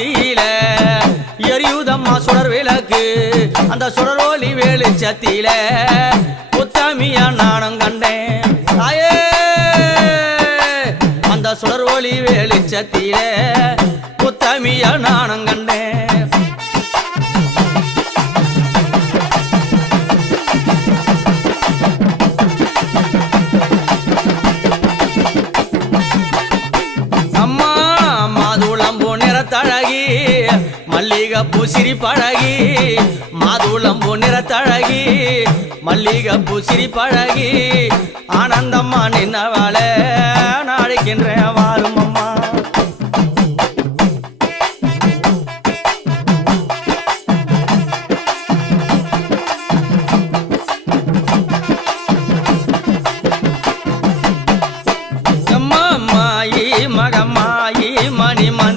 மத்தியில எரியுதம்மா சுடர் விளக்கு அந்த சுடர் ஒளி வெளிச்சத்தில உத்தமியா நானும் கண்டேன் தாயே அந்த சுடர் ஒளி வெளிச்சத்தில உத்தமியா நானும் கண்டேன் தழகி மல்லிகைப்பூ சிரிப்பழகி மாதுளம்பூ நிறத்தழகி மல்லிகைப்பூ சிரிப்பழகி ஆனந்தம்மா நின்னவாளே நாளைக்கின்ற